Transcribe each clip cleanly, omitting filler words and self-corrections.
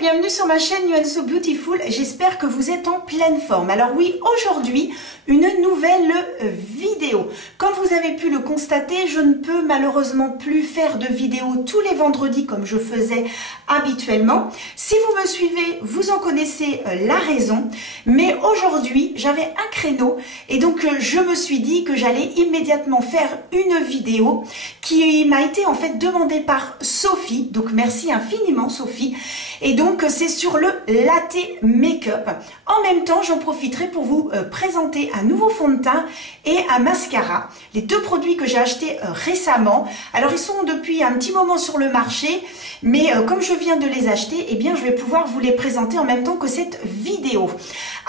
bienvenue sur ma chaîne You and So Beautiful. J'espère que vous êtes en pleine forme. Alors oui, aujourd'hui, une nouvelle vidéo. Comme vous avez pu le constater, je ne peux malheureusement plus faire de vidéos tous les vendredis comme je faisais habituellement. Si vous me suivez, vous en connaissez la raison. Mais aujourd'hui, j'avais un créneau et donc je me suis dit que j'allais immédiatement faire une vidéo qui m'a été en fait demandée par Sophie. Donc merci infiniment Sophie. Et donc c'est sur le latte make-up. En même temps, j'en profiterai pour vous présenter un nouveau fond de teint et un mascara. Les deux produits que j'ai achetés récemment. Alors ils sont depuis un petit moment sur le marché, mais comme je viens de les acheter, eh bien je vais pouvoir vous les présenter en même temps que cette vidéo.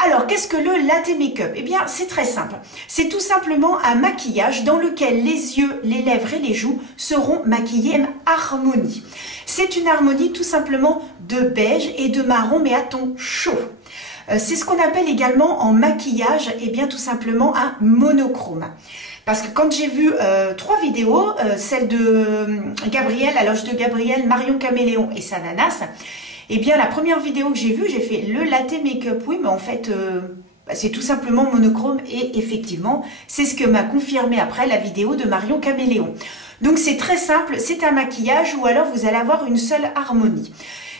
Alors qu'est-ce que le latte make-up? Eh bien c'est très simple. C'est tout simplement un maquillage dans lequel les yeux, les lèvres et les joues seront maquillés en harmonie. C'est une harmonie tout simplement de beige et de marron mais à ton chaud. C'est ce qu'on appelle également en maquillage, et bien tout simplement un monochrome. Parce que quand j'ai vu trois vidéos, celle de Gabrielle, à l'âge de Gabrielle, Marion Caméléon et Sananas, et bien la première vidéo que j'ai vue, j'ai fait le latte make-up, oui, mais en fait c'est tout simplement monochrome, et effectivement c'est ce que m'a confirmé après la vidéo de Marion Caméléon. Donc c'est très simple, c'est un maquillage ou alors vous allez avoir une seule harmonie.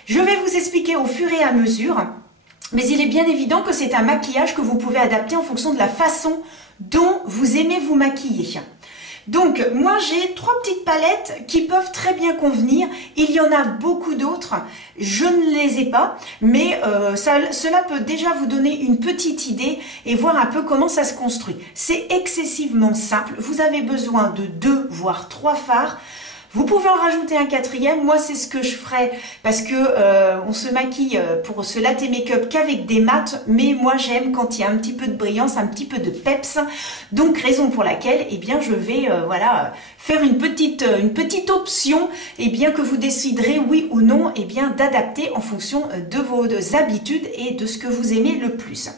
Je vais vous expliquer au fur et à mesure. Mais il est bien évident que c'est un maquillage que vous pouvez adapter en fonction de la façon dont vous aimez vous maquiller. Donc, moi, j'ai trois petites palettes qui peuvent très bien convenir. Il y en a beaucoup d'autres. Je ne les ai pas, mais cela peut déjà vous donner une petite idée et voir un peu comment ça se construit. C'est excessivement simple. Vous avez besoin de 2 voire 3 fards. Vous pouvez en rajouter un quatrième, moi c'est ce que je ferai parce que on se maquille pour ce latte make-up qu'avec des mats, mais moi j'aime quand il y a un petit peu de brillance, un petit peu de peps, donc raison pour laquelle eh bien je vais voilà faire une petite option et bien que vous déciderez oui ou non et bien d'adapter en fonction de vos habitudes et de ce que vous aimez le plus.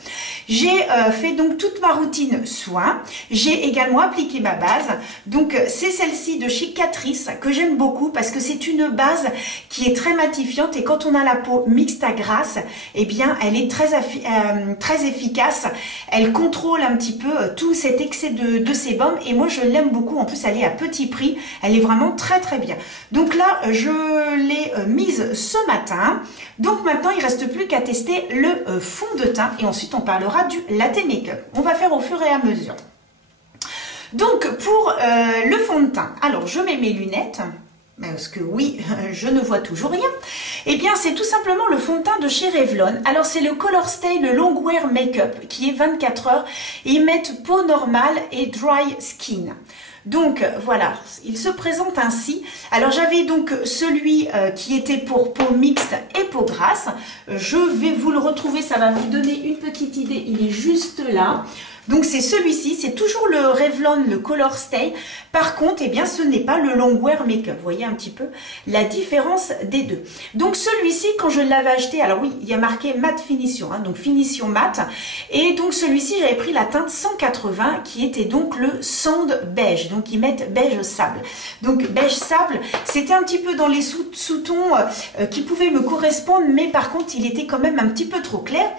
J'ai fait donc toute ma routine soin, j'ai également appliqué ma base, donc c'est celle-ci de chez Catrice que j'aime beaucoup parce que c'est une base qui est très matifiante et quand on a la peau mixte à grasse, eh bien elle est très efficace, elle contrôle un petit peu tout cet excès de sébum et moi je l'aime beaucoup, en plus elle est à petit prix, elle est vraiment très bien. Donc là je l'ai mise ce matin, donc maintenant il ne reste plus qu'à tester le fond de teint et ensuite on parlera du latte make-up. On va faire au fur et à mesure. Donc pour le fond de teint, alors je mets mes lunettes, parce que oui, je ne vois toujours rien. Eh bien c'est tout simplement le fond de teint de chez Revlon. Alors c'est le Color Stay, le Long Wear Makeup qui est 24 heures et ils mettent peau normale et dry skin. Donc voilà, il se présente ainsi. Alors j'avais donc celui qui était pour peau mixte et peau grasse. Je vais vous le retrouver, ça va vous donner une petite idée, il est juste là. Donc c'est celui-ci, c'est toujours le Revlon, le Color Stay. Par contre, eh bien, ce n'est pas le Long Wear Makeup. Vous voyez un petit peu la différence des deux. Donc celui-ci, quand je l'avais acheté, alors oui, il y a marqué matte finition, hein, donc finition matte. Et donc celui-ci, j'avais pris la teinte 180 qui était donc le Sand Beige. Donc ils mettent beige sable. Donc beige sable, c'était un petit peu dans les sous-tons qui pouvaient me correspondre, mais par contre, il était quand même un petit peu trop clair.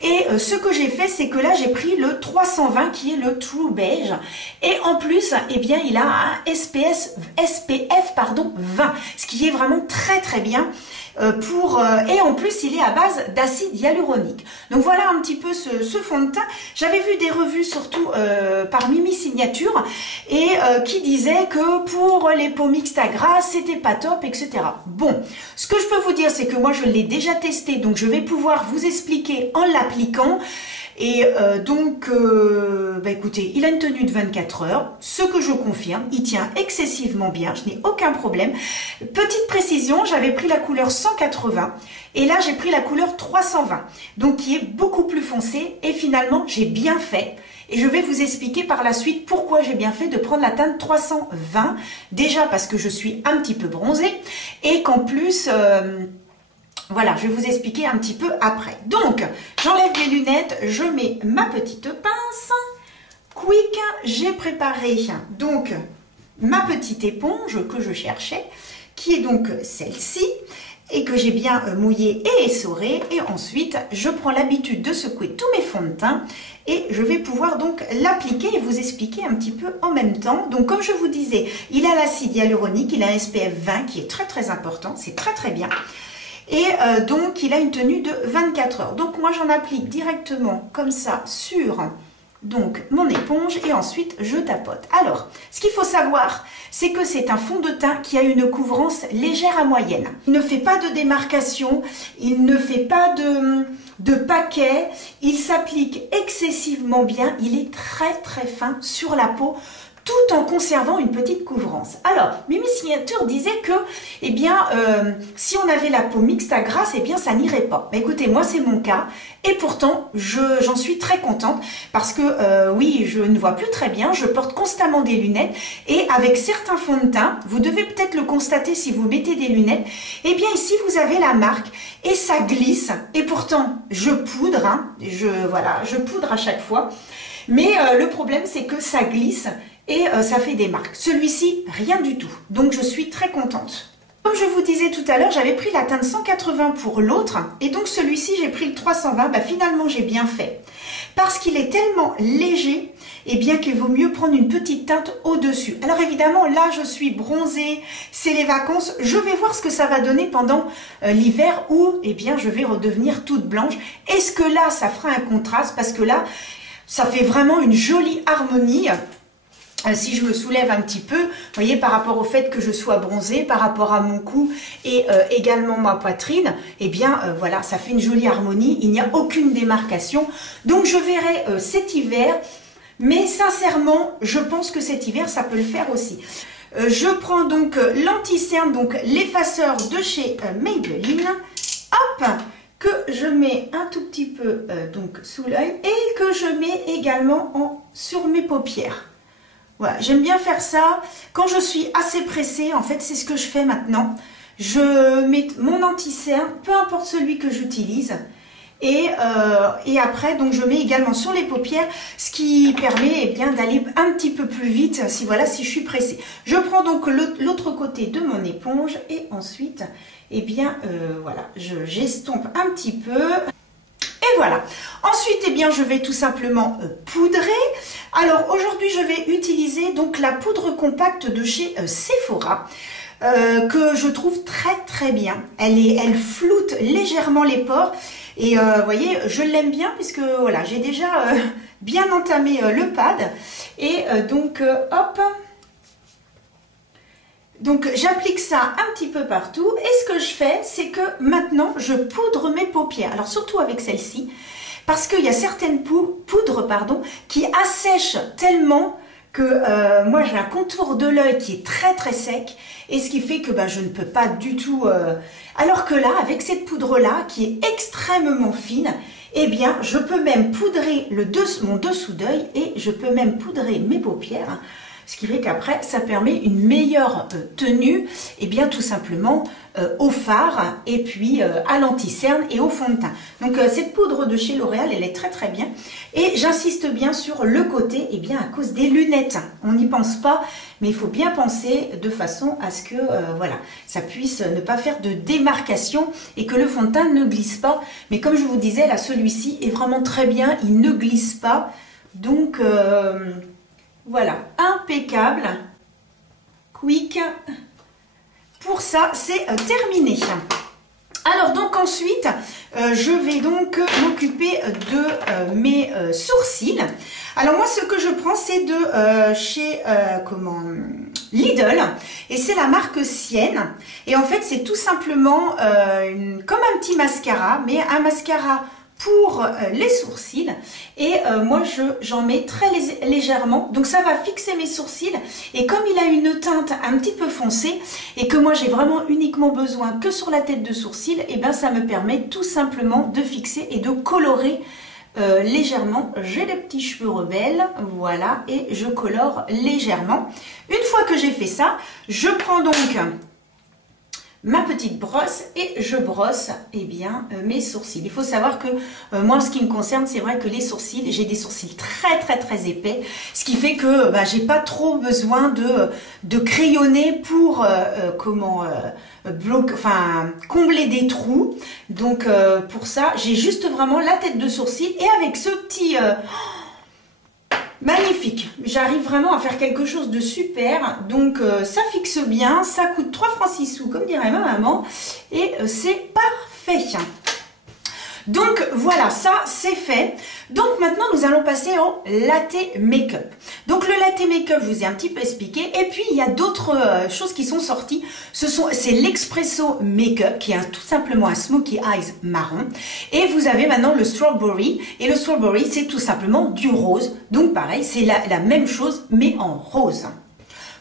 Et ce que j'ai fait, c'est que là, j'ai pris le 320 qui est le True Beige. Et en plus, eh bien, il a un SPF 20, ce qui est vraiment très bien. Et en plus, il est à base d'acide hyaluronique. Donc voilà un petit peu ce fond de teint. J'avais vu des revues surtout par Mimi Signature et qui disaient que pour les peaux mixtes à grasse, c'était pas top, etc. Bon, ce que je peux vous dire, c'est que moi, je l'ai déjà testé, donc je vais pouvoir vous expliquer en l'appliquant. Et donc, bah écoutez, il a une tenue de 24 heures, ce que je confirme, il tient excessivement bien, je n'ai aucun problème. Petite précision, j'avais pris la couleur 180 et là j'ai pris la couleur 320, donc qui est beaucoup plus foncé et finalement j'ai bien fait. Et je vais vous expliquer par la suite pourquoi j'ai bien fait de prendre la teinte 320, déjà parce que je suis un petit peu bronzée et qu'en plus... voilà, je vais vous expliquer un petit peu après. Donc, j'enlève les lunettes, je mets ma petite pince. Quick, j'ai préparé donc ma petite éponge que je cherchais, qui est donc celle-ci. et que j'ai bien mouillé et essoré. Et ensuite, je prends l'habitude de secouer tous mes fonds de teint et je vais pouvoir donc l'appliquer et vous expliquer un petit peu en même temps. Donc comme je vous disais, il a l'acide hyaluronique, il a un SPF 20 qui est très important, c'est très bien. Et donc il a une tenue de 24 heures. Donc moi j'en applique directement comme ça sur donc mon éponge et ensuite je tapote. Alors, ce qu'il faut savoir, c'est que c'est un fond de teint qui a une couvrance légère à moyenne. Il ne fait pas de démarcation, il ne fait pas de paquet, il s'applique excessivement bien, il est très fin sur la peau, tout en conservant une petite couvrance. Alors, Mimi Signature disait que, eh bien, si on avait la peau mixte à grasse, eh bien, ça n'irait pas. Mais écoutez, moi, c'est mon cas. Et pourtant, j'en suis très contente parce que, oui, je ne vois plus très bien. Je porte constamment des lunettes. Et avec certains fonds de teint, vous devez peut-être le constater si vous mettez des lunettes. Eh bien, ici, vous avez la marque et ça glisse. Et pourtant, je poudre, hein, voilà, je poudre à chaque fois. Mais le problème, c'est que ça glisse. Et ça fait des marques. Celui-ci, rien du tout. Donc, je suis très contente. Comme je vous disais tout à l'heure, j'avais pris la teinte 180 pour l'autre. Et donc, celui-ci, j'ai pris le 320. Bah, finalement, j'ai bien fait. Parce qu'il est tellement léger, et bien qu'il vaut mieux prendre une petite teinte au-dessus. Alors, évidemment, là, je suis bronzée. C'est les vacances. Je vais voir ce que ça va donner pendant l'hiver où, eh bien, je vais redevenir toute blanche. Est-ce que là, ça fera un contraste? Parce que là, ça fait vraiment une jolie harmonie. Si je me soulève un petit peu, vous voyez, par rapport au fait que je sois bronzée, par rapport à mon cou et également ma poitrine, eh bien, voilà, ça fait une jolie harmonie. Il n'y a aucune démarcation. Donc, je verrai cet hiver. Mais sincèrement, je pense que cet hiver, ça peut le faire aussi. Je prends donc l'anti-cerne, donc l'effaceur de chez Maybelline. Hop, que je mets un tout petit peu donc sous l'œil et que je mets également sur mes paupières. Voilà, j'aime bien faire ça. Quand je suis assez pressée, en fait, c'est ce que je fais maintenant. Je mets mon anti-cerne, peu importe celui que j'utilise. Et après, donc, je mets également sur les paupières, ce qui permet eh bien d'aller un petit peu plus vite si je suis pressée. Je prends donc l'autre côté de mon éponge et ensuite, eh bien, voilà, j'estompe un petit peu. Et voilà. Ensuite, eh bien, je vais tout simplement poudrer. Alors, aujourd'hui, je vais utiliser donc la poudre compacte de chez Sephora, que je trouve très bien. Elle floute légèrement les pores. Et vous voyez, je l'aime bien puisque voilà, j'ai déjà bien entamé le pad. Et donc, hop. Donc, j'applique ça un petit peu partout. Et ce que je fais, c'est que maintenant, je poudre mes paupières. Alors, surtout avec celle-ci. Parce qu'il y a certaines poudres qui assèchent tellement que moi, j'ai un contour de l'œil qui est très sec. Et ce qui fait que je ne peux pas du tout... Alors que là, avec cette poudre-là, qui est extrêmement fine, eh bien, je peux même poudrer mon dessous d'œil et je peux même poudrer mes paupières. Ce qui fait qu'après, ça permet une meilleure tenue, et bien tout simplement au fard, et puis à l'anti-cerne et au fond de teint. Donc cette poudre de chez L'Oréal, elle est très bien. Et j'insiste bien sur le côté, et bien à cause des lunettes. On n'y pense pas, mais il faut bien penser de façon à ce que voilà, ça puisse ne pas faire de démarcation et que le fond de teint ne glisse pas. Mais comme je vous disais, là, celui-ci est vraiment très bien, il ne glisse pas. Donc... voilà, impeccable, quick. Pour ça, c'est terminé. Alors donc ensuite, je vais donc m'occuper de mes sourcils. Alors moi, ce que je prends, c'est de chez Lidl, et c'est la marque Sienne. Et en fait, c'est tout simplement comme un petit mascara, mais un mascara pour les sourcils. Et moi, j'en mets très légèrement. Donc, ça va fixer mes sourcils. Et comme il a une teinte un petit peu foncée, et que moi, j'ai vraiment uniquement besoin que sur la tête de sourcils, et bien, ça me permet tout simplement de fixer et de colorer légèrement. J'ai des petits cheveux rebelles, voilà, et je colore légèrement. Une fois que j'ai fait ça, je prends donc ma petite brosse et je brosse eh bien, mes sourcils. Il faut savoir que moi, en ce qui me concerne, c'est vrai que les sourcils, j'ai des sourcils très épais, ce qui fait que j'ai pas trop besoin de crayonner pour combler des trous. Donc pour ça, j'ai juste vraiment la tête de sourcil et avec ce petit... magnifique, j'arrive vraiment à faire quelque chose de super, donc ça fixe bien, ça coûte 3 francs 6 sous comme dirait ma maman et c'est parfait. Donc voilà, ça c'est fait. Donc maintenant nous allons passer au latte make-up. Donc le latte make-up, je vous ai un petit peu expliqué. Et puis il y a d'autres choses qui sont sorties. C'est l'expresso make-up qui est tout simplement un smoky eyes marron. Et vous avez maintenant le strawberry. Et le strawberry c'est tout simplement du rose. Donc pareil, c'est la même chose mais en rose.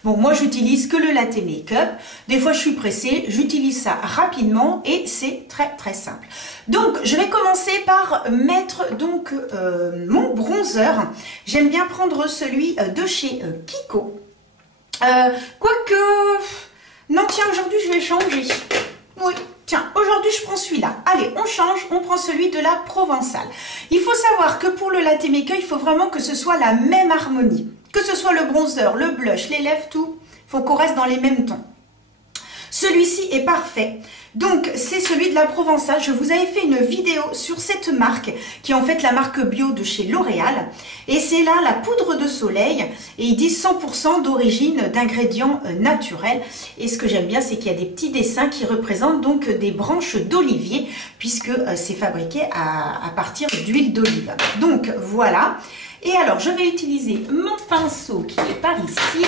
Bon, moi j'utilise que le latte make-up. Des fois je suis pressée, j'utilise ça rapidement et c'est très simple. Donc je vais commencer par mettre donc mon bronzer. J'aime bien prendre celui de chez Kiko. Quoique, non tiens, aujourd'hui je vais changer. Oui, tiens, aujourd'hui je prends celui-là. Allez, on change, on prend celui de la Provençale. Il faut savoir que pour le latte make-up, il faut vraiment que ce soit la même harmonie. Que ce soit le bronzer, le blush, les lèvres, tout, il faut qu'on reste dans les mêmes tons. Celui-ci est parfait. Donc, c'est celui de la Provençale. Je vous avais fait une vidéo sur cette marque, qui est en fait la marque bio de chez L'Oréal. Et c'est là la poudre de soleil. Et ils disent 100% d'origine d'ingrédients naturels. Et ce que j'aime bien, c'est qu'il y a des petits dessins qui représentent donc des branches d'olivier, puisque c'est fabriqué à partir d'huile d'olive. Donc, voilà. Et alors, je vais utiliser mon pinceau qui est par ici.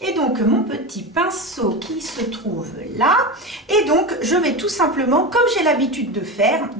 Et donc, mon petit pinceau qui se trouve là. Et donc, je vais tout simplement, comme j'ai l'habitude de faire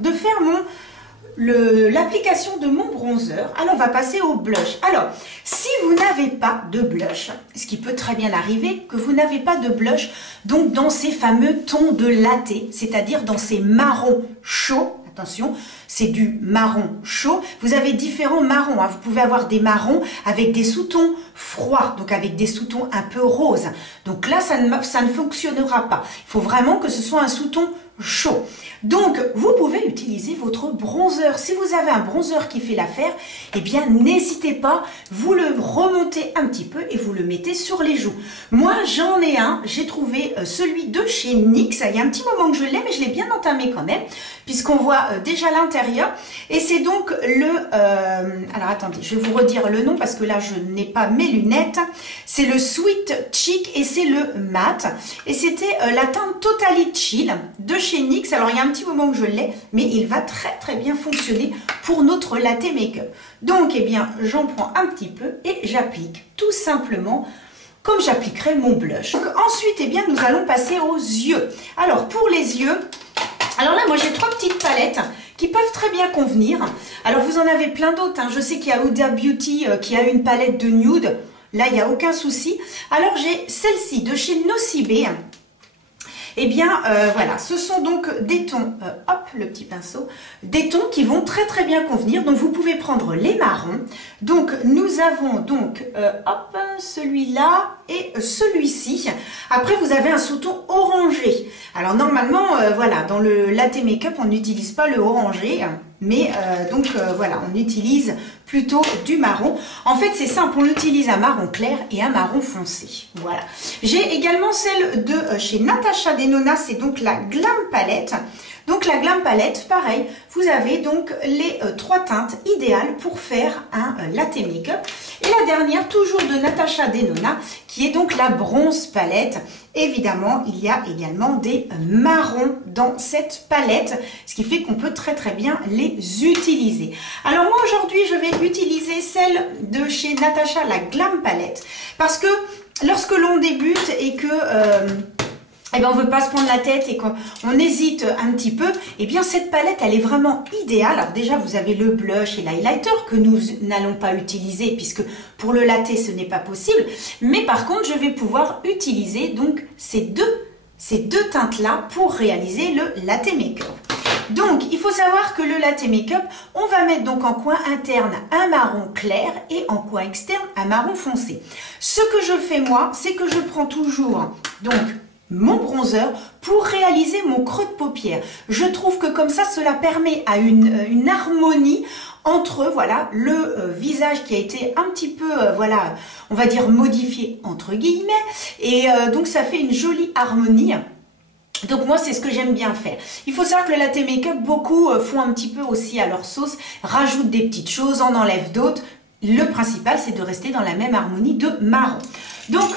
l'application de mon bronzer. Alors, on va passer au blush. Alors, si vous n'avez pas de blush, ce qui peut très bien arriver, que vous n'avez pas de blush, donc dans ces fameux tons de latte, c'est-à-dire dans ces marrons chauds, attention, c'est du marron chaud. Vous avez différents marrons. Hein. Vous pouvez avoir des marrons avec des sous-tons froids, donc avec des sous-tons un peu roses. Donc là, ça ne fonctionnera pas. Il faut vraiment que ce soit un sous-ton chaud. Donc, vous pouvez utiliser votre bronzer. Si vous avez un bronzer qui fait l'affaire, eh bien, n'hésitez pas, vous le remontez un petit peu et vous le mettez sur les joues. Moi, j'en ai un. J'ai trouvé celui de chez NYX. Il y a un petit moment que je l'ai, mais je l'ai bien entamé quand même, puisqu'on voit déjà l'intérieur. Et c'est donc le... alors, attendez, je vais vous redire le nom parce que là, je n'ai pas mes lunettes. C'est le Sweet Cheek et c'est le mat. Et c'était la teinte Totally Chill de chez NYX. Alors, il y a un petit moment que je l'ai, mais il va très bien fonctionner pour notre latte make-up. Donc, eh bien, j'en prends un petit peu et j'applique tout simplement comme j'appliquerai mon blush. Donc, ensuite, eh bien, nous allons passer aux yeux. Alors, pour les yeux, alors là, moi, j'ai 3 petites palettes qui peuvent très bien convenir. Alors, vous en avez plein d'autres. Hein. Je sais qu'il y a Huda Beauty qui a une palette de nude. Là, il n'y a aucun souci. Alors, j'ai celle-ci de chez Nocibé. Eh bien, voilà, ce sont donc des tons, hop, le petit pinceau, des tons qui vont très bien convenir. Donc, vous pouvez prendre les marrons. Donc, nous avons donc, hop, celui-là et celui-ci. Après, vous avez un sous-ton orangé. Alors, normalement, voilà, dans le latte make-up, on n'utilise pas le orangé. Mais voilà, on utilise plutôt du marron. En fait, c'est simple, on utilise un marron clair et un marron foncé. Voilà. J'ai également celle de chez Natasha Denona, c'est donc la Glam Palette. Donc la Glam Palette, pareil, vous avez donc les 3 teintes idéales pour faire un latte make-up. Et la dernière, toujours de Natasha Denona, qui est donc la Bronze Palette. Évidemment, il y a également des marrons dans cette palette, ce qui fait qu'on peut très bien les utiliser. Alors moi aujourd'hui, je vais utiliser celle de chez Natasha, la Glam Palette, parce que lorsque l'on débute et que... eh bien, on ne veut pas se prendre la tête et qu'on hésite un petit peu, eh bien cette palette elle est vraiment idéale. Alors déjà vous avez le blush et l'highlighter que nous n'allons pas utiliser puisque pour le latte ce n'est pas possible, mais par contre je vais pouvoir utiliser donc ces deux teintes là pour réaliser le latte make-up. Donc il faut savoir que le latte make-up, on va mettre donc en coin interne un marron clair et en coin externe un marron foncé. Ce que je fais moi, c'est que je prends toujours donc mon bronzer pour réaliser mon creux de paupière. Je trouve que comme ça, cela permet à une harmonie entre voilà le visage qui a été un petit peu voilà, on va dire modifié entre guillemets, et donc ça fait une jolie harmonie. Donc moi c'est ce que j'aime bien faire. Il faut savoir que le latte make-up, beaucoup font un petit peu aussi à leur sauce, rajoutent des petites choses, en enlèvent d'autres. Le principal c'est de rester dans la même harmonie de marron. Donc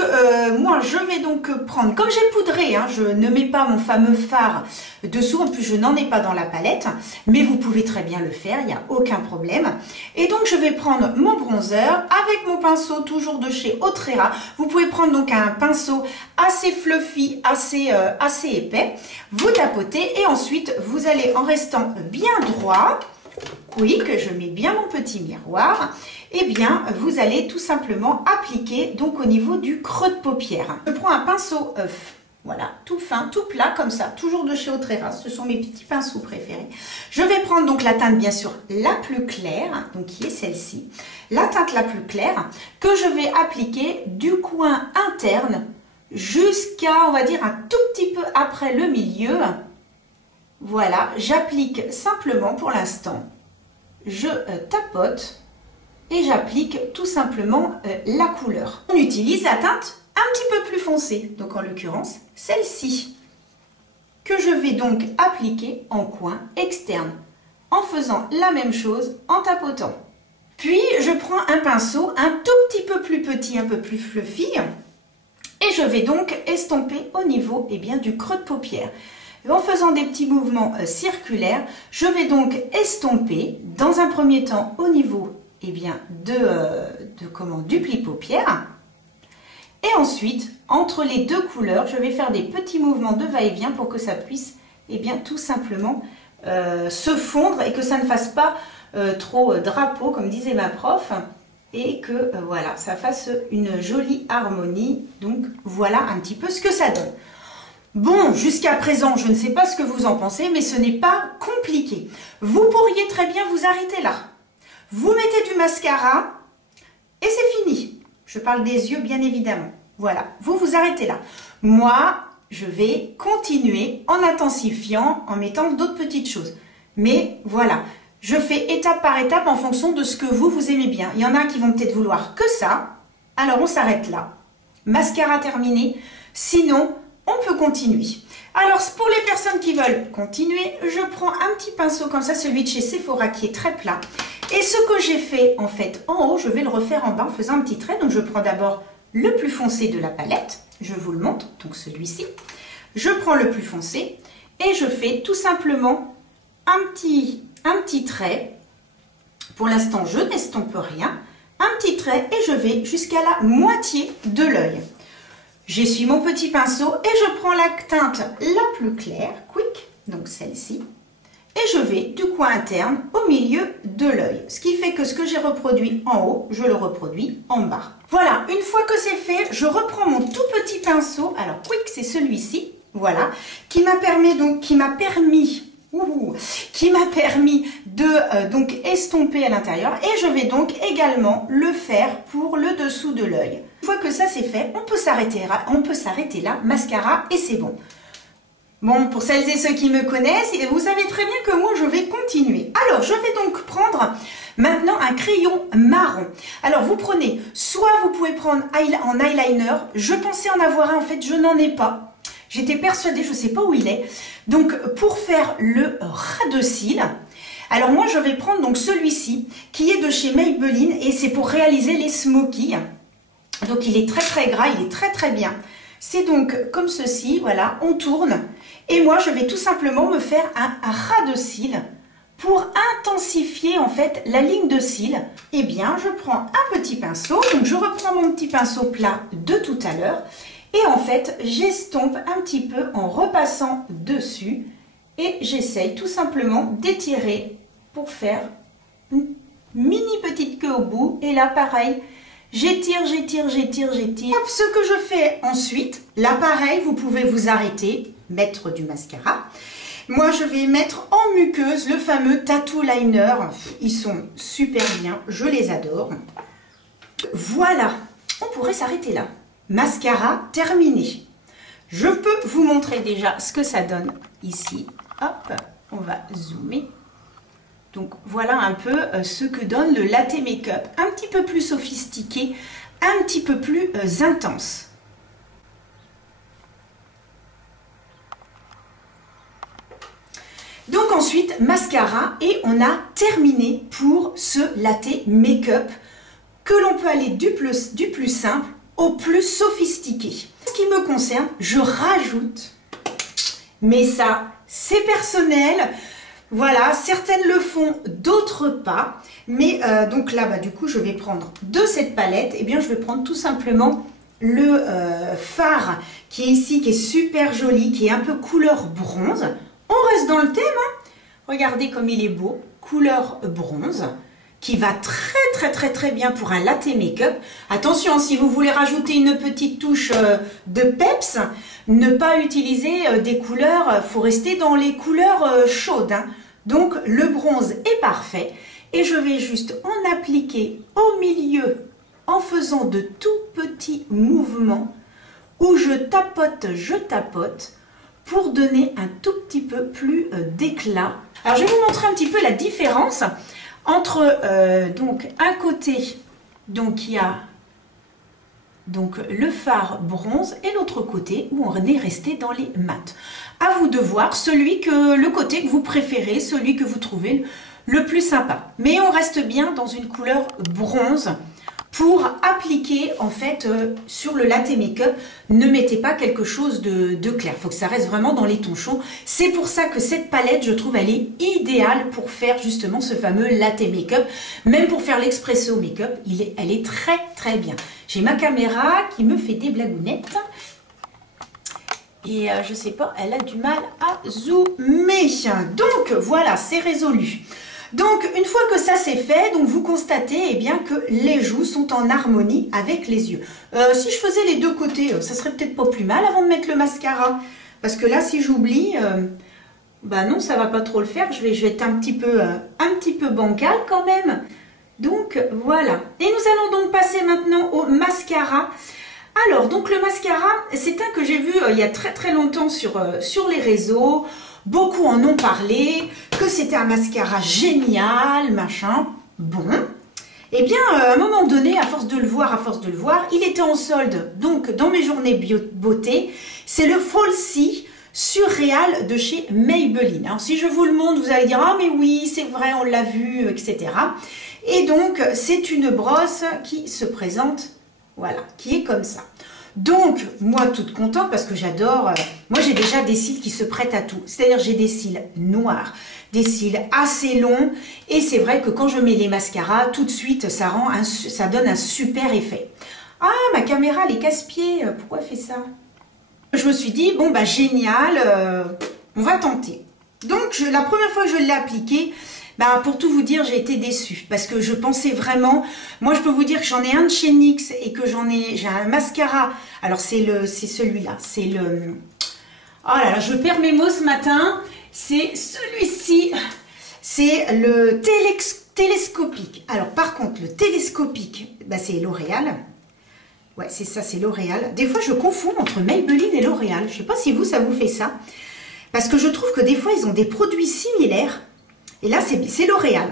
moi je vais donc prendre, comme j'ai poudré, hein, je ne mets pas mon fameux fard dessous, en plus je n'en ai pas dans la palette, mais vous pouvez très bien le faire, il n'y a aucun problème. Et donc je vais prendre mon bronzer avec mon pinceau toujours de chez Otrera. Vous pouvez prendre donc un pinceau assez fluffy, assez épais, vous tapotez et ensuite vous allez en restant bien droit. Oui, que je mets bien mon petit miroir, et bien vous allez tout simplement appliquer donc au niveau du creux de paupière. Je prends un pinceau voilà, tout fin, tout plat comme ça, toujours de chez Otrera, ce sont mes petits pinceaux préférés. Je vais prendre donc la teinte bien sûr la plus claire, donc qui est celle-ci, la teinte la plus claire, que je vais appliquer du coin interne jusqu'à, on va dire, un tout petit peu après le milieu. Voilà, j'applique simplement pour l'instant, je tapote et j'applique tout simplement la couleur. On utilise la teinte un petit peu plus foncée, donc en l'occurrence celle-ci, que je vais donc appliquer en coin externe, en faisant la même chose en tapotant. Puis je prends un pinceau un tout petit peu plus petit, un peu plus fluffy, et je vais donc estomper au niveau du creux de paupière. En faisant des petits mouvements circulaires, je vais donc estomper dans un premier temps au niveau du pli paupière. Et ensuite, entre les deux couleurs, je vais faire des petits mouvements de va-et-vient pour que ça puisse tout simplement se fondre et que ça ne fasse pas trop drapeau, comme disait ma prof, et que voilà, ça fasse une jolie harmonie. Donc voilà un petit peu ce que ça donne. Bon, jusqu'à présent, je ne sais pas ce que vous en pensez, mais ce n'est pas compliqué. Vous pourriez très bien vous arrêter là. Vous mettez du mascara et c'est fini. Je parle des yeux, bien évidemment. Voilà, vous vous arrêtez là. Moi, je vais continuer en intensifiant, en mettant d'autres petites choses. Mais voilà, je fais étape par étape en fonction de ce que vous aimez bien. Il y en a qui vont peut-être vouloir que ça. Alors, on s'arrête là. Mascara terminé. Sinon, on peut continuer. Alors, pour les personnes qui veulent continuer, je prends un petit pinceau comme ça, celui de chez Sephora qui est très plat. Et ce que j'ai fait en fait en haut, je vais le refaire en bas en faisant un petit trait. Donc, je prends d'abord le plus foncé de la palette. Je vous le montre, donc celui-ci. Je prends le plus foncé et je fais tout simplement un petit trait. Pour l'instant, je n'estompe rien. Un petit trait et je vais jusqu'à la moitié de l'œil. J'essuie mon petit pinceau et je prends la teinte la plus claire, Quick, donc celle-ci, et je vais du coin interne au milieu de l'œil. Ce qui fait que ce que j'ai reproduit en haut, je le reproduis en bas. Voilà, une fois que c'est fait, je reprends mon tout petit pinceau, alors Quick c'est celui-ci, voilà, qui m'a permis de donc estomper à l'intérieur, et je vais donc également le faire pour le dessous de l'œil. Une fois que ça c'est fait, on peut s'arrêter là, mascara et c'est bon. Bon, pour celles et ceux qui me connaissent, vous savez très bien que moi je vais continuer. Alors je vais donc prendre maintenant un crayon marron. Alors vous prenez, soit vous pouvez prendre en eyeliner, je pensais en avoir un, en fait je n'en ai pas. J'étais persuadée, je ne sais pas où il est. Donc pour faire le ras de cils, alors moi je vais prendre donc celui-ci qui est de chez Maybelline et c'est pour réaliser les smokies. Donc il est très gras, il est très bien. C'est donc comme ceci, voilà, on tourne. Et moi je vais tout simplement me faire un ras de cils pour intensifier en fait la ligne de cils. Eh bien je prends un petit pinceau, donc je reprends mon petit pinceau plat de tout à l'heure. Et en fait, j'estompe un petit peu en repassant dessus et j'essaye tout simplement d'étirer pour faire une mini petite queue au bout. Et là, pareil, j'étire. Ce que je fais ensuite, là, pareil, vous pouvez vous arrêter, mettre du mascara. Moi, je vais mettre en muqueuse le fameux Tattoo Liner. Ils sont super bien, je les adore. Voilà, on pourrait s'arrêter là. Mascara terminé. Je peux vous montrer déjà ce que ça donne ici. Hop, on va zoomer. Donc voilà un peu ce que donne le latte make-up. Un petit peu plus sophistiqué, un petit peu plus intense. Donc ensuite, mascara et on a terminé pour ce latte make-up que l'on peut aller du plus simple au plus sophistiqué. Ce qui me concerne, je rajoute, mais ça c'est personnel, voilà, certaines le font, d'autres pas, mais donc là du coup je vais prendre de cette palette, et bien je vais prendre tout simplement le fard qui est ici, qui est super joli, qui est un peu couleur bronze. On reste dans le thème, hein. Regardez comme il est beau, couleur bronze, qui va très bien pour un latte make-up. Attention, si vous voulez rajouter une petite touche de peps, ne pas utiliser des couleurs, faut rester dans les couleurs chaudes, hein. Donc le bronze est parfait et je vais juste en appliquer au milieu en faisant de tout petits mouvements où je tapote pour donner un tout petit peu plus d'éclat. Alors je vais vous montrer un petit peu la différence entre donc un côté, donc il y a donc le fard bronze et l'autre côté où on est resté dans les mat. À vous de voir le côté que vous préférez, celui que vous trouvez le plus sympa. Mais on reste bien dans une couleur bronze pour appliquer en fait sur le latte make-up. Ne mettez pas quelque chose de clair, il faut que ça reste vraiment dans les tons chauds. C'est pour ça que cette palette, je trouve, elle est idéale pour faire justement ce fameux latte make-up. Même pour faire l'expresso make-up, elle est très bien. J'ai ma caméra qui me fait des blagounettes et je sais pas, elle a du mal à zoomer. Donc voilà, c'est résolu. Donc, une fois que ça c'est fait, donc vous constatez eh bien, que les joues sont en harmonie avec les yeux. Si je faisais les deux côtés, ça serait peut-être pas plus mal avant de mettre le mascara. Parce que là, si j'oublie, bah non, ça va pas trop le faire. Je vais être un petit peu bancal quand même. Donc, voilà. Et nous allons donc passer maintenant au mascara. Alors, donc le mascara, c'est un que j'ai vu il y a très longtemps sur les réseaux. Beaucoup en ont parlé, que c'était un mascara génial, machin. Bon, eh bien, à un moment donné, à force de le voir, il était en solde. Donc, dans mes journées beauté, c'est le Falsie Surréal de chez Maybelline. Alors, si je vous le montre, vous allez dire « Ah, mais oui, c'est vrai, on l'a vu, etc. » Et donc, c'est une brosse qui se présente, voilà, qui est comme ça. Donc, moi, toute contente parce que j'adore, moi j'ai déjà des cils qui se prêtent à tout. C'est-à-dire j'ai des cils noirs, des cils assez longs et c'est vrai que quand je mets les mascaras, tout de suite, ça donne un super effet. Ah, ma caméra, elle est casse-pied, pourquoi elle fait ça? Je me suis dit, bon, bah génial, on va tenter. Donc, la première fois que je l'ai appliqué, bah, pour tout vous dire, j'ai été déçue parce que je pensais vraiment, moi je peux vous dire que j'en ai un de chez NYX et que j'ai un mascara, alors c'est celui-là, c'est le, oh là là, je perds mes mots ce matin, c'est celui-ci, c'est le télescopique. Alors par contre, le télescopique, bah, c'est L'Oréal, ouais c'est ça, c'est L'Oréal. Des fois je confonds entre Maybelline et L'Oréal, je ne sais pas si ça vous fait ça, parce que je trouve que des fois ils ont des produits similaires. Et là, c'est L'Oréal.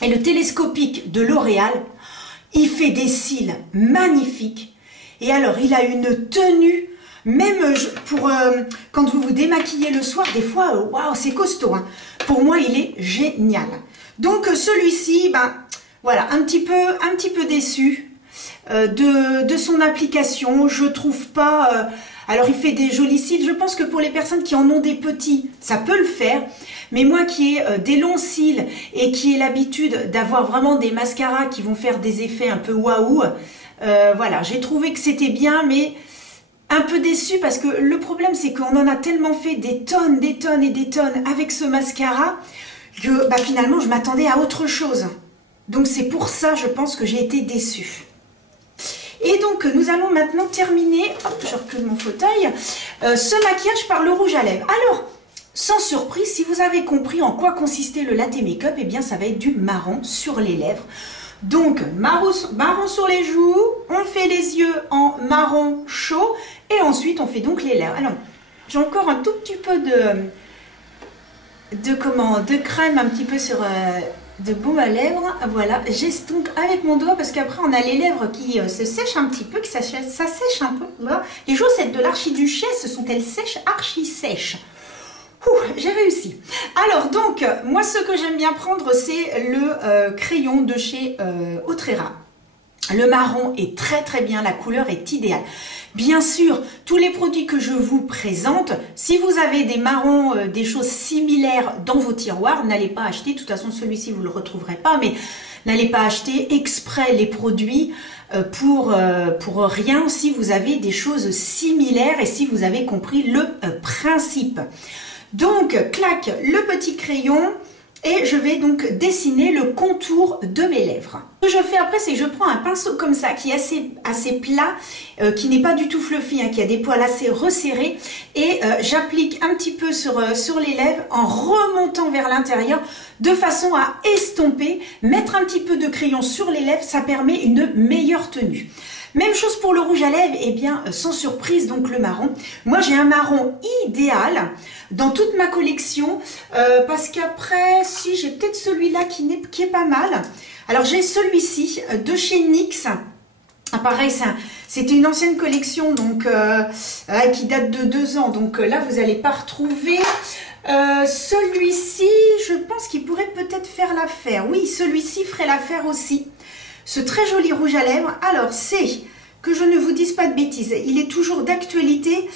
Et le télescopique de L'Oréal, il fait des cils magnifiques. Et alors, il a une tenue, même pour quand vous vous démaquillez le soir, des fois, waouh, c'est costaud, hein. Pour moi, il est génial. Donc, celui-ci, ben, voilà, un petit peu déçu de son application. Je trouve pas... alors, il fait des jolis cils. Je pense que pour les personnes qui en ont des petits, ça peut le faire. Mais moi qui ai des longs cils et qui ai l'habitude d'avoir vraiment des mascaras qui vont faire des effets un peu waouh, voilà, j'ai trouvé que c'était bien, mais un peu déçu parce que le problème c'est qu'on en a tellement fait des tonnes et des tonnes avec ce mascara que bah, finalement je m'attendais à autre chose. Donc c'est pour ça, je pense que j'ai été déçue. Et donc nous allons maintenant terminer, hop, je recule mon fauteuil, ce maquillage par le rouge à lèvres. Alors, sans surprise, si vous avez compris en quoi consistait le latte make-up, eh bien ça va être du marron sur les lèvres. Donc marron sur les joues, on fait les yeux en marron chaud et ensuite on fait donc les lèvres. Alors j'ai encore un tout petit peu de crème un petit peu sur de baume à lèvres. Voilà, j'estompe avec mon doigt parce qu'après on a les lèvres qui se sèchent un petit peu, ça sèche un peu. Voilà. Les chaussettes de l'archiduchesse, sont-elles sèches, archi sèches? J'ai réussi. Alors donc, moi ce que j'aime bien prendre, c'est le crayon de chez Autrera. Le marron est très très bien, la couleur est idéale. Bien sûr, tous les produits que je vous présente, si vous avez des marrons, des choses similaires dans vos tiroirs, n'allez pas acheter, de toute façon celui-ci vous ne le retrouverez pas, mais n'allez pas acheter exprès les produits pour rien si vous avez des choses similaires et si vous avez compris le principe. Donc, clac, le petit crayon et je vais donc dessiner le contour de mes lèvres. Ce que je fais après, c'est que je prends un pinceau comme ça qui est assez plat, qui n'est pas du tout fluffy, hein, qui a des poils assez resserrés et j'applique un petit peu sur les lèvres en remontant vers l'intérieur de façon à estomper, mettre un petit peu de crayon sur les lèvres, ça permet une meilleure tenue. Même chose pour le rouge à lèvres, et bien sans surprise donc le marron. Moi j'ai un marron idéal dans toute ma collection parce qu'après si j'ai peut-être celui-là qui est pas mal. Alors j'ai celui-ci de chez NYX. Ah, pareil, c'était une ancienne collection donc qui date de 2 ans, donc là vous n'allez pas retrouver. Celui-ci, je pense qu'il pourrait peut-être faire l'affaire. Oui, celui-ci ferait l'affaire aussi. Ce très joli rouge à lèvres. Alors, c'est, que je ne vous dise pas de bêtises, il est toujours d'actualité.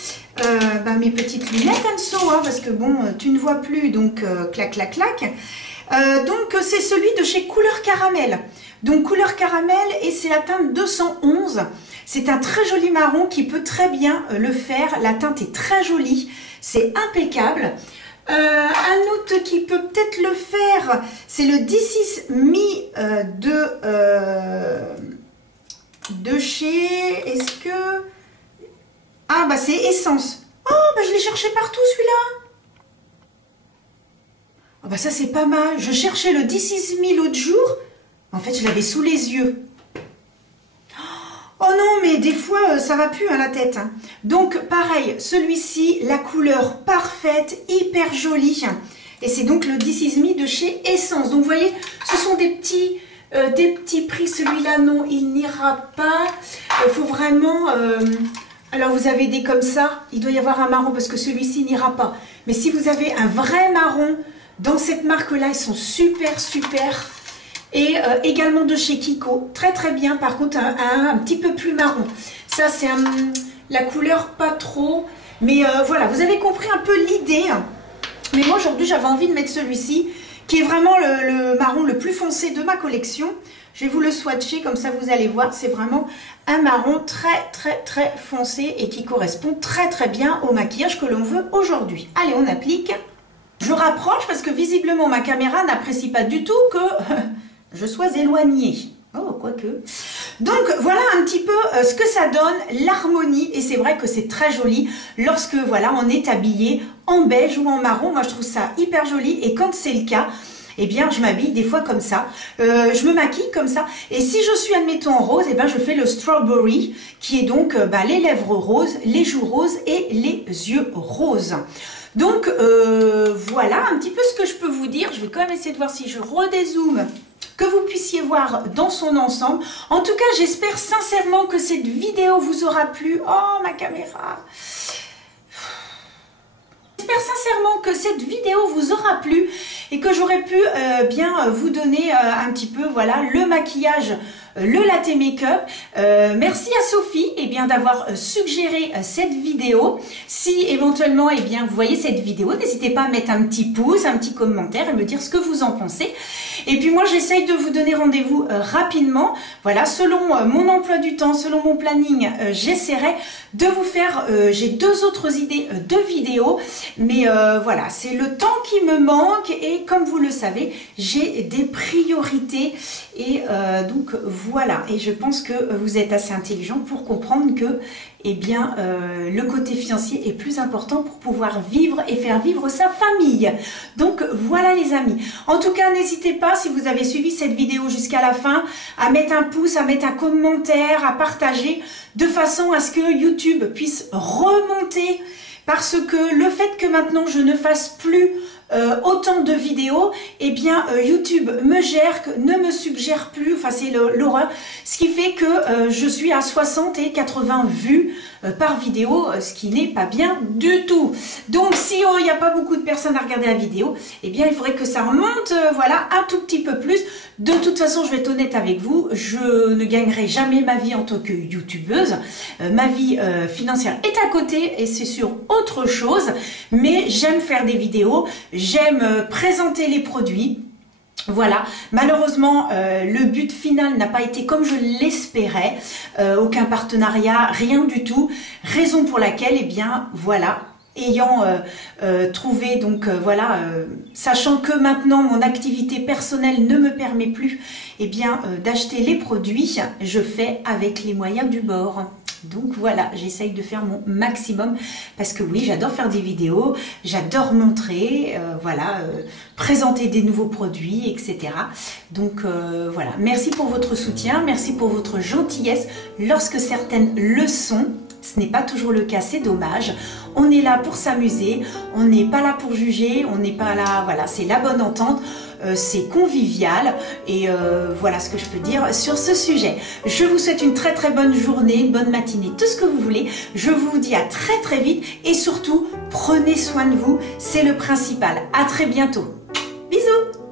Mes petites lunettes, Anso, hein, parce que bon, tu ne vois plus, donc clac, clac, clac. Donc, c'est celui de chez Couleur Caramel. Donc, Couleur Caramel, et c'est la teinte 211. C'est un très joli marron qui peut très bien le faire. La teinte est très jolie, c'est impeccable. Un autre qui peut peut-être le faire, c'est le This Is Me de chez... Est-ce que... Ah, bah c'est Essence. Oh, bah je l'ai cherché partout celui-là. Oh, bah ça c'est pas mal. Je cherchais le This Is Me l'autre jour. En fait, je l'avais sous les yeux. Oh non, mais des fois, ça va plus à la tête. Donc, pareil, celui-ci, la couleur parfaite, hyper jolie. Et c'est donc le This Is Me de chez Essence. Donc, vous voyez, ce sont des petits prix. Celui-là, non, il n'ira pas. Il faut vraiment... alors, vous avez des comme ça. Il doit y avoir un marron parce que celui-ci n'ira pas. Mais si vous avez un vrai marron dans cette marque-là, ils sont super, super... Et également de chez Kiko, très très bien, par contre un petit peu plus marron. Ça c'est la couleur pas trop, mais voilà, vous avez compris un peu l'idée. Mais moi aujourd'hui j'avais envie de mettre celui-ci, qui est vraiment le marron le plus foncé de ma collection. Je vais vous le swatcher, comme ça vous allez voir, c'est vraiment un marron très très très foncé et qui correspond très très bien au maquillage que l'on veut aujourd'hui. Allez, on applique. Je rapproche parce que visiblement ma caméra n'apprécie pas du tout que... je sois éloignée. Oh, quoique. Donc, voilà un petit peu ce que ça donne, l'harmonie. Et c'est vrai que c'est très joli lorsque, voilà, on est habillé en beige ou en marron. Moi, je trouve ça hyper joli. Et quand c'est le cas, eh bien, je m'habille des fois comme ça. Je me maquille comme ça. Et si je suis, admettons, en rose, eh bien, je fais le strawberry, qui est donc les lèvres roses, les joues roses et les yeux roses. Donc, voilà un petit peu ce que je peux vous dire. Je vais quand même essayer de voir si je redézoome, que vous puissiez voir dans son ensemble. En tout cas, j'espère sincèrement que cette vidéo vous aura plu. Oh, ma caméra! J'espère sincèrement que cette vidéo vous aura plu et que j'aurais pu bien vous donner un petit peu, voilà, le maquillage, le latte make-up. Merci à Sophie d'avoir suggéré cette vidéo. Si éventuellement vous voyez cette vidéo, n'hésitez pas à mettre un petit pouce, un petit commentaire et me dire ce que vous en pensez. Et puis moi j'essaye de vous donner rendez-vous rapidement. Voilà, selon mon emploi du temps, selon mon planning, j'essaierai de vous faire, j'ai 2 autres idées de vidéos. Mais voilà, c'est le temps qui me manque et comme vous le savez, j'ai des priorités et donc voilà. Et je pense que vous êtes assez intelligent pour comprendre que eh bien, le côté financier est plus important pour pouvoir vivre et faire vivre sa famille. Donc voilà les amis. En tout cas, n'hésitez pas, si vous avez suivi cette vidéo jusqu'à la fin, à mettre un pouce, à mettre un commentaire, à partager, de façon à ce que YouTube puisse remonter, parce que le fait que maintenant je ne fasse plus autant de vidéos, eh bien YouTube me gère, ne me suggère plus, enfin c'est l'horreur, ce qui fait que je suis à 60 et 80 vues par vidéo, ce qui n'est pas bien du tout. Donc si il n'y a pas beaucoup de personnes à regarder la vidéo, eh bien il faudrait que ça remonte, voilà, un tout petit peu plus. De toute façon, je vais être honnête avec vous, je ne gagnerai jamais ma vie en tant que youtubeuse. Ma vie financière est à côté et c'est sur autre chose, mais j'aime faire des vidéos, j'aime présenter les produits. Voilà, malheureusement, le but final n'a pas été comme je l'espérais, aucun partenariat, rien du tout, raison pour laquelle, eh bien, voilà, ayant trouvé, donc voilà, sachant que maintenant mon activité personnelle ne me permet plus, eh bien, d'acheter les produits, je fais avec les moyens du bord. Donc voilà, j'essaye de faire mon maximum parce que oui, j'adore faire des vidéos, j'adore montrer, voilà, présenter des nouveaux produits, etc. Donc voilà, merci pour votre soutien, merci pour votre gentillesse lorsque certaines le sont. Ce n'est pas toujours le cas, c'est dommage. On est là pour s'amuser, on n'est pas là pour juger, on n'est pas là, voilà, c'est la bonne entente, c'est convivial et voilà ce que je peux dire sur ce sujet. Je vous souhaite une très très bonne journée, une bonne matinée, tout ce que vous voulez. Je vous dis à très très vite et surtout, prenez soin de vous, c'est le principal. À très bientôt. Bisous!